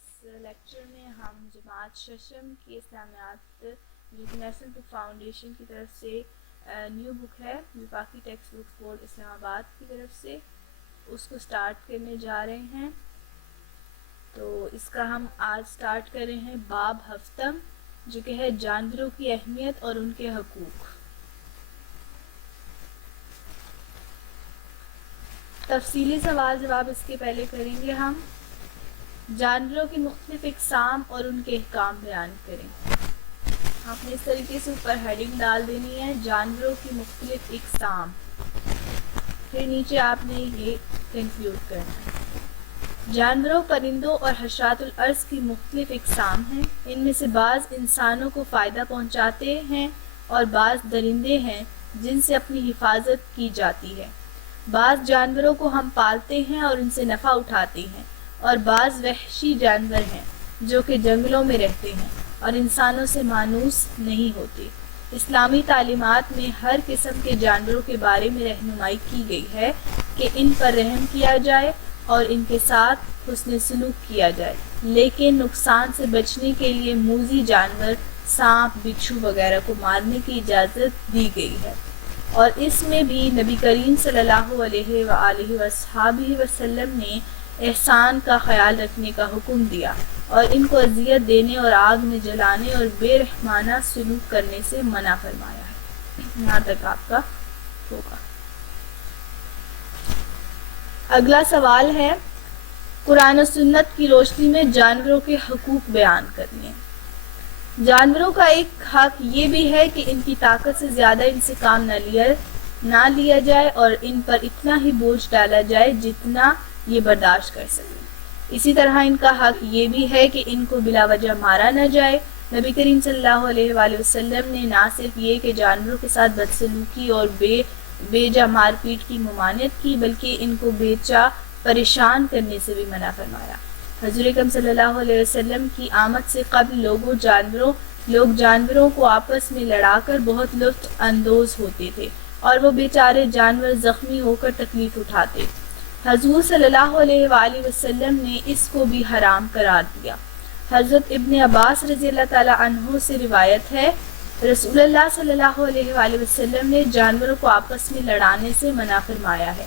اس lecture میں ہم جماعت ششم کی اسلامیات نیشنل بک فاؤنڈیشن کی طرف سے نیو بک ہے وفاقی ٹیکسٹ بک بورڈ اسلام آباد کی طرف سے اس کو سٹارٹ کرنے جا رہے ہیں. تو اس کا ہم آج سٹارٹ کر رہے ہیں باب ہفتم جو کہ ہے جانوروں کی اہمیت اور ان کے حقوق. تفصیلی سوال جواب اس کے پہلے کریں گے. ہم جانوروں کی مختلف اقسام اور ان کے احکام بیان کریں. آپ نے اس طریقے سے اوپر ہیڈنگ ڈال دینی ہے جانوروں کی مختلف اقسام, پھر نیچے آپ نے یہ کنکلوڈ کرنا ہے. جانوروں, پرندوں اور حشرات الارض کی مختلف اقسام ہیں. ان میں سے بعض انسانوں کو فائدہ پہنچاتے ہیں اور بعض درندے ہیں جن سے اپنی حفاظت کی جاتی ہے. بعض جانوروں کو ہم پالتے ہیں اور ان سے نفع اٹھاتے ہیں, اور بعض وحشی جانور ہیں جو کہ جنگلوں میں رہتے ہیں اور انسانوں سے مانوس نہیں ہوتے. اسلامی تعلیمات میں ہر قسم کے جانوروں کے بارے میں رہنمائی کی گئی ہے کہ ان پر رحم کیا جائے اور ان کے ساتھ حسن سلوک کیا جائے, لیکن نقصان سے بچنے کے لیے موذی جانور سانپ, بچھو وغیرہ کو مارنے کی اجازت دی گئی ہے. اور اس میں بھی نبی کریم صلی اللہ علیہ وآلہ وصحبہ وسلم نے احسان کا خیال رکھنے کا حکم دیا اور ان کو اذیت دینے اور آگ میں جلانے اور بے رحمانہ سلوک کرنے سے منع فرمایا ہے. یہاں تک آپ کا ہوگا. اگلا سوال ہے قرآن و سنت کی روشنی میں جانوروں کے حقوق بیان کرنے. جانوروں کا ایک حق یہ بھی ہے کہ ان کی طاقت سے زیادہ ان سے کام نہ لیا جائے اور ان پر اتنا ہی بوجھ ڈالا جائے جتنا یہ برداشت کر سکیں. اسی طرح ان کا حق یہ بھی ہے کہ ان کو بلا وجہ مارا نہ جائے. نبی کریم صلی اللہ علیہ وآلہ وسلم نے نہ صرف یہ کہ جانوروں کے ساتھ بدسلوکی اور بے جا مار پیٹ کی ممانعت کی, بلکہ ان کو بے چا پریشان کرنے سے بھی منع فرمایا. حضور اکرم صلی اللہ علیہ وسلم کی آمد سے قبل لوگ جانوروں کو آپس میں لڑا کر بہت لطف اندوز ہوتے تھے اور وہ بیچارے جانور زخمی ہو کر تکلیف اٹھاتے. حضور صلی اللہ علیہ وآلہ وسلم نے اس کو بھی حرام قرار دیا. حضرت ابن عباس رضی اللہ تعالی عنہ سے روایت ہے رسول اللہ صلی اللہ علیہ وآلہ وسلم نے جانوروں کو آپس میں لڑانے سے منع فرمایا ہے.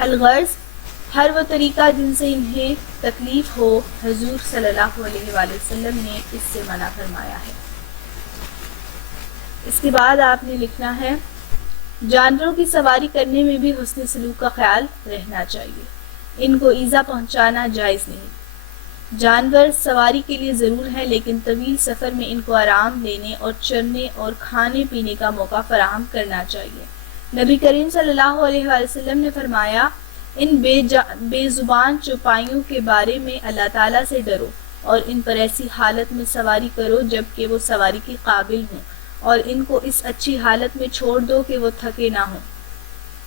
الغرض ہر وہ طریقہ جن سے انہیں تکلیف ہو حضور صلی اللہ علیہ وآلہ وسلم نے اس سے منع فرمایا ہے. اس کے بعد آپ نے لکھنا ہے جانوروں کی سواری کرنے میں بھی حسن سلوک کا خیال رہنا چاہیے. ان کو ایذا پہنچانا جائز نہیں. جانور سواری کے لیے ضرور ہیں, لیکن طویل سفر میں ان کو آرام لینے اور چرنے اور کھانے پینے کا موقع فراہم کرنا چاہیے. نبی کریم صلی اللہ علیہ وآلہ وسلم نے فرمایا ان بے زبان چوپائیوں کے بارے میں اللہ تعالیٰ سے ڈرو اور ان پر ایسی حالت میں سواری کرو جبکہ وہ سواری کے قابل ہوں, اور ان کو اس اچھی حالت میں چھوڑ دو کہ وہ تھکے نہ ہوں.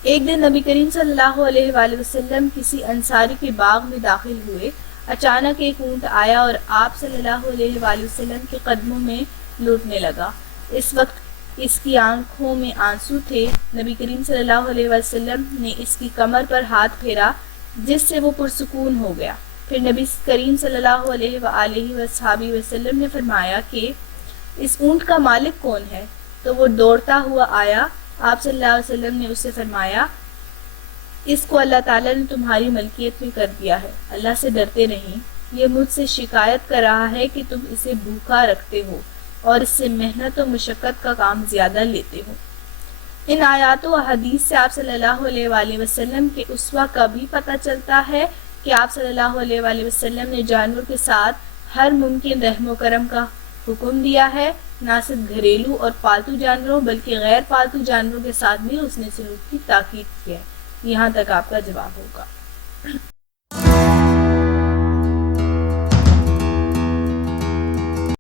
ایک دن نبی کریم صلی اللہ علیہ وآلہ وسلم کسی انصاری کے باغ میں داخل ہوئے. اچانک ایک اونٹ آیا اور آپ صلی اللہ علیہ وآلہ وسلم کے قدموں میں لوٹنے لگا. اس وقت اس کی آنکھوں میں آنسو تھے. نبی کریم صلی اللہ علیہ وسلم نے اس کی کمر پر ہاتھ پھیرا جس سے وہ پرسکون ہو گیا. پھر نبی کریم صلی اللہ علیہ وآلہ وسلم نے فرمایا کہ اس اونٹ کا مالک کون ہے؟ تو وہ دوڑتا ہوا آیا. آپ صلی اللہ علیہ وسلم نے اس سے فرمایا اس کو اللہ تعالیٰ نے تمہاری ملکیت میں کر دیا ہے, اللہ سے ڈرتے نہیں. یہ مجھ سے شکایت کر رہا ہے کہ تم اسے بھوکا رکھتے ہو اور اس سے محنت و مشقت کا کام زیادہ لیتے ہو. ان آیات و حدیث سے آپ صلی اللہ علیہ وآلہ وسلم کے اسوہ کا بھی پتہ چلتا ہے کہ آپ صلی اللہ علیہ وآلہ وسلم نے جانور کے ساتھ ہر ممکن رحم و کرم کا حکم دیا ہے. نہ صرف گھریلو اور پالتو جانوروں بلکہ غیر پالتو جانوروں کے ساتھ بھی حسن سلوک کی تاکید کی ہے. یہاں تک آپ کا جواب ہوگا.